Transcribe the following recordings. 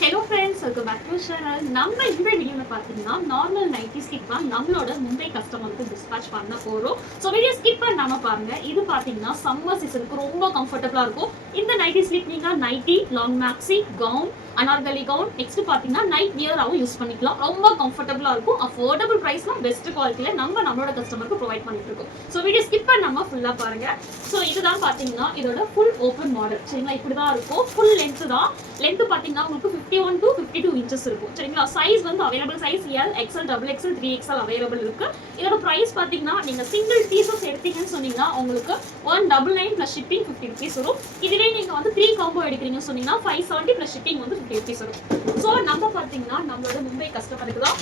Hello friends, welcome back to channel. நம்ம இந்த வீடியோல பாத்தீங்கன்னா நார்மல் நைட்டி ஸ்கிப் தான் நம்மளோட மும்பை கஸ்டமருக்கு டிஸ்பேட்ச் பண்ண போறோம். சோ வீடியோ ஸ்கிப் பண்ணாம பாருங்க. இது பாத்தீங்கன்னா சம்மர் சீசனுக்கு ரொம்ப கம்ஃபர்ட்டபிளா இருக்கும். இந்த நைட்டி ஸ்லிப் நீங்க nighty, long maxi, gown, Anarkali gown, next பாத்தீங்கன்னா நைட் வியராவும் யூஸ் பண்ணிக்கலாம். ரொம்ப கம்ஃபர்ட்டபிளா இருக்கும். அஃபோர்டபிள் பிரைஸ்ல பெஸ்ட் குவாலிட்டில நம்மளோட கஸ்டமருக்கு ப்ரொவைட் பண்ணிட்டு இருக்கோம். சோ வீடியோ ஸ்கிப் பண்ணாம ஃபுல்லா பாருங்க. சோ இதுதான் பாத்தீங்கன்னா இதோட ஃபுல் ஓபன் மாடல். சரிங்களா, இப்படிதான் இருக்கும். ஃபுல் லென்த் தான். லென்த் பாத்தீங்கன்னா உங்களுக்கு 51 to 52 inches இருக்கும். சரிங்களா, சைஸ் வந்து available size L, XL, XXL, 3XL available இருக்கு. இதோட பிரைஸ் பாத்தீங்கன்னா நீங்க சிங்கிள் பீசஸ் எடுத்தீங்கன்னு சொன்னீங்கன்னா உங்களுக்கு 199 plus shipping 50 rupees வரும். இதுவே நீங்க வந்து 3 காம்போ எடுக்கிறீங்கன்னு சொன்னீங்கன்னா 570 plus shipping வந்து 50 rupees வரும். சோ நம்ம பாத்தீங்கன்னா நம்மளோட மும்பை கஸ்டமருக்கு தான்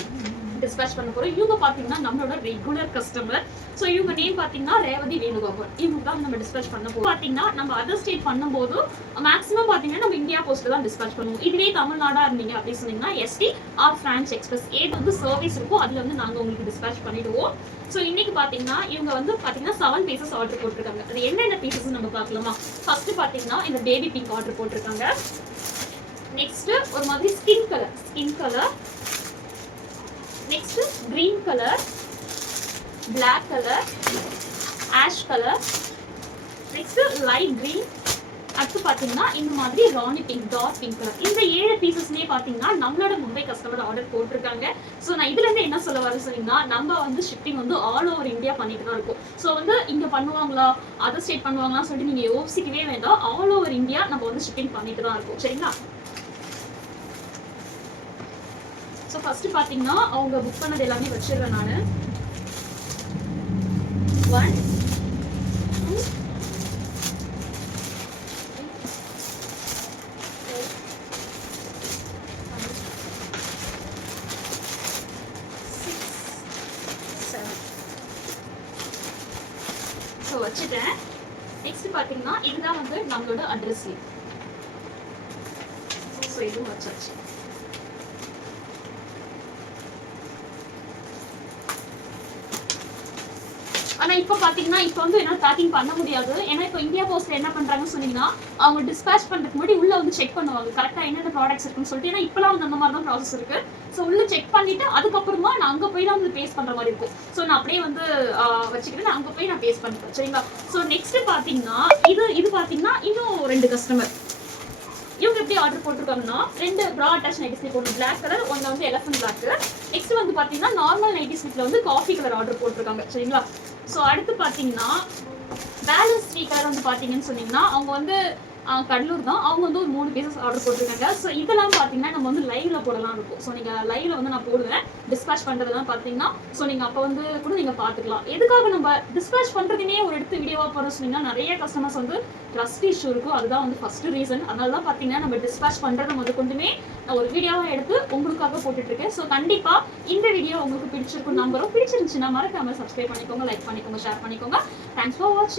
டிஸ்பேட்ச் பண்ண போறோம். இவங்க பாத்தீங்கன்னா நம்மளோட ரெகுலர் கஸ்டமர். சோ இவங்க நேம் பாத்தீங்கன்னா ரேவதி வேணுகோபால். இவங்க தான் நம்ம டிஸ்பேட்ச் பண்ண போறோம். பாத்தீங்கன்னா நம்ம அதர் ஸ்டேட் பண்ணும்போது மேக்ஸிமம் பாத்தீங்கன்னா நம்ம இந்தியா போஸ்ட்ல தான் டிஸ்பேட்ச் பண்ணுவோம். இதுவே தமிழ்நாடா இருந்தீங்க அப்படின்னு சொன்னீங்கன்னா ST ஆர் பிரான்ச் எக்ஸ்பிரஸ் ஏது வந்து சர்வீஸ் இருக்கும், அதுல வந்து நாங்க உங்களுக்கு டிஸ்பேட்ச் பண்ணிடுவோம். சோ இன்னைக்கு பாத்தீங்கன்னா இவங்க வந்து பாத்தீங்கன்னா 7 பீசஸ் ஆர்டர் போட்டிருக்காங்க. அது என்னென்ன பீசஸ் நம்ம பார்க்கலாமா? ஃபர்ஸ்ட் பாத்தீங்கன்னா இந்த பேபி பிங்க் ஆர்டர் போட்டிருக்காங்க. நெக்ஸ்ட் ஒரு மாதிரி skin colour, next green color, black color, ash color, next light green, அடுத்து பாத்தீங்கன்னா இந்த மாதிரி ராணி பிங்க், டார்க் பிங்க் கலர். இந்த 7 பீசஸ்மே பாத்தீங்கன்னா நம்மளோட மும்பை கஸ்டமர் ஆர்டர் போட்டிருக்காங்க. சோ நான் இதுல இருந்து என்ன சொல்ல வரேன்னு சொன்னீங்கன்னா நம்ம வந்து ஷிப்பிங் வந்து ஆல் ஓவர் இந்தியா பண்ணிட்டு தான் இருக்கும். சோ வந்து இங்க பண்ணுவாங்களா, அதர் ஸ்டேட் பண்ணுவாங்களா சொல்லிட்டு நீங்க யோசிக்கவே வேண்டாம். ஆல் ஓவர் இந்தியா நம்ம வந்து ஷிப்பிங் பண்ணிட்டு தான் இருக்கும். சரிங்களா, ஸோ ஃபர்ஸ்ட் பார்த்தீங்கன்னா அவங்க புக் பண்ணது எல்லாமே வச்சிடுறேன் நான். 1 2 ஸோ வச்சுட்டேன். நெக்ஸ்ட் பார்த்தீங்கன்னா இதுதான் வந்து நம்மளோட அட்ரஸ். ஸோ இதுவும் வச்சாச்சு. ஆனா இப்ப பாத்தீங்கன்னா இப்ப வந்து என்ன பேக்கிங் பண்ண முடியாது. ஏன்னா இப்ப இந்தியா போஸ்ட்ல என்ன பண்றாங்கன்னு சொன்னீங்கன்னா அவங்க டிஸ்பேட்ச் பண்றதுக்கு முன்னாடி உள்ள வந்து செக் பண்ணுவாங்க கரெக்டா என்னென்ன ப்ராடக்ட்ஸ் இருக்குன்னு சொல்லிட்டு. ஏன்னா இப்பெல்லாம் வந்து அந்த மாதிரி தான் ப்ராசஸ் இருக்கு. ஸோ உள்ள செக் பண்ணிட்டு அதுக்கப்புறமா நான் அங்க போய் தான் வந்து பேஸ் பண்ற மாதிரி இருக்கும். ஸோ நான் அப்படியே வந்து வச்சுக்கிட்டு நான் அங்க போய் நான் பேஸ் பண்ணிப்பேன். சரிங்களா, ஸோ நெக்ஸ்ட் பாத்தீங்கன்னா இது பாத்தீங்கன்னா இன்னும் 2 கஸ்டமர் இவங்க எப்படி ஆர்டர் போட்டிருக்காங்கன்னா 2 ப்ரா அட்டாச் நைட்டி ஸ்லிப், ஒன்று பிளாக் கலர், ஒன்று வந்து எலஃபன்ட் பிளாக். நெக்ஸ்ட் வந்து பாத்தீங்கன்னா நார்மல் நைட்டி ஸ்லிப்ல வந்து காஃபி கலர் ஆர்டர் போட்டிருக்காங்க. சரிங்களா, ஸோ அடுத்து பாத்தீங்கன்னா பேலன்ஸ் 3 கலர் வந்து பாத்தீங்கன்னு சொன்னீங்கன்னா அவங்க வந்து கடலூர் தான். அவங்க வந்து ஒரு 3 பீசஸ் ஆர்டர் போட்டிருக்காங்க. ஸோ இதெல்லாம் பார்த்தீங்கன்னா நம்ம வந்து லைவ்ல போடலாம் இருக்கும். ஸோ நீங்கள் லைவ்ல வந்து நான் போடுவேன் டிஸ்பேட்ச் பண்ணுறதுலாம் பார்த்தீங்கன்னா. ஸோ நீங்கள் அப்போ வந்து கூட நீங்கள் பார்த்துக்கலாம். எதுக்காக நம்ம டிஸ்பேட்ச் பண்ணுறதுனே ஒரு எடுத்து வீடியோவாக போட சொன்னீங்கன்னா நிறைய கஸ்டமர்ஸ் வந்து ட்ரஸ்ட் இஷ்யூ இருக்கும். அதுதான் வந்து ஃபர்ஸ்ட் ரீசன். அதனால தான் பார்த்தீங்கன்னா நம்ம டிஸ்பேட்ச் பண்ணுறது வந்து கொண்டுமே நான் ஒரு வீடியோவாக எடுத்து உங்களுக்காக போட்டுட்ருக்கேன். ஸோ கண்டிப்பாக இந்த வீடியோ உங்களுக்கு பிடிச்சிருக்கும் நம்பரும். பிடிச்சிருந்துச்சுன்னா மறக்காம சப்ஸ்கிரைப் பண்ணிக்கோங்க, லைக் பண்ணிக்கோங்க, ஷேர் பண்ணிக்கோங்க. தேங்க்ஸ் ஃபார் வாட்சிங்.